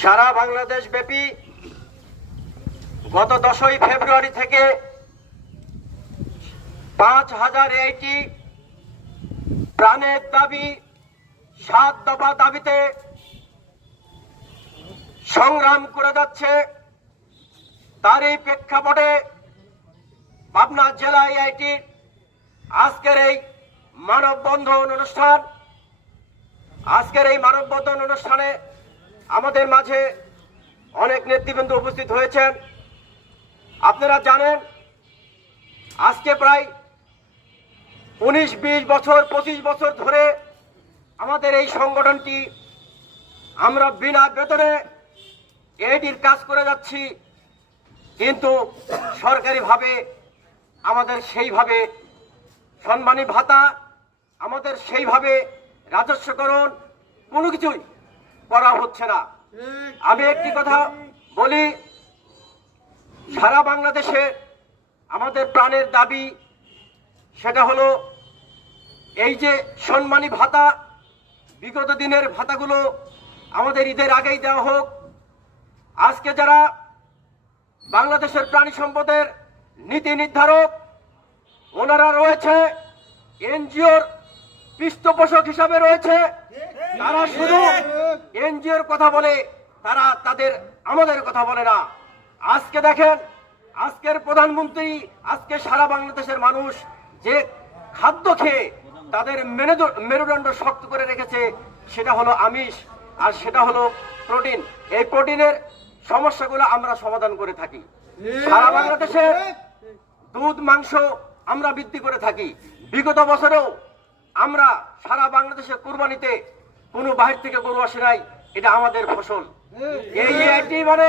সারা বাংলাদেশ ব্যাপী গত 10ই ফেব্রুয়ারি থেকে 5000 এইটি প্রাণের দাবি 7 দফা দাবিতে সংগ্রাম করে যাচ্ছে। তার এই প্রেক্ষাপটে পাবনা জেলা আইআইটির আজকের এই মানববন্ধন অনুষ্ঠানে আমাদের মাঝে অনেক নেতৃবৃন্দ উপস্থিত হয়েছেন। আপনারা জানেন আজকে প্রায় 19-20 বছর 25 বছর ধরে আমাদের এই সংগঠনটি আমরা বিনা বেতনে এইটির কাজ করে যাচ্ছি, কিন্তু সরকারিভাবে আমাদের সেইভাবে সম্মানী ভাতা, আমাদের সেইভাবে রাজস্বকরণ কোনো কিছুই করা হচ্ছে না। আমি একটি কথা বলি, সারা বাংলাদেশে আমাদের প্রাণের দাবি, সেটা হলো এই যে সম্মানী ভাতা, বিগত দিনের ভাতাগুলো আমাদের ঈদের আগেই দেওয়া হোক। আজকে যারা বাংলাদেশের প্রাণী সম্পদের নীতি নির্ধারক ওনারা রয়েছে, এনজিওর পৃষ্ঠপোষক হিসাবে রয়েছে, তারা শুধু এনজিওর কথা বলে, তারা আমাদের কথা বলে না। আজকে দেখেন, আজকের প্রধানমন্ত্রী আজকে সারা বাংলাদেশের মানুষ যে খাদ্য খেয়ে তাদের মেরুদণ্ড শক্ত করে রেখেছে, সেটা হলো আমিষ আর সেটা হলো প্রোটিন। এই প্রোটিনের সমস্যাগুলো আমরা সমাধান করে থাকি। সারা বাংলাদেশে দুধ মাংস আমরা বৃদ্ধি করে থাকি। বিগত বছরেও আমরা সারা বাংলাদেশে কুরবানিতে কোনো বাহির থেকে গরু আসে নাই, এটা আমাদের ফসল। এই এআইটি মানে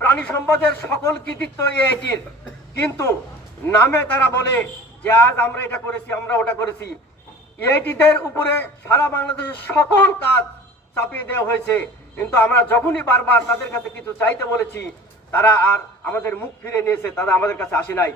প্রাণী সম্পদের সকল কৃতিত্ব এআইটির, কিন্তু নামে তারা বলে যে আজ আমরা এটা করেছি, আমরা ওটা করেছি। এআইটিদের উপরে সারা বাংলাদেশের সকল কাজ চাপিয়ে দেওয়া হয়েছে, কিন্তু আমরা যখনই বারবার তাদের কাছে কিছু চাইতে বলেছি, তারা আর আমাদের মুখ ফিরে নিয়েছে, তারা আমাদের কাছে আসে নাই।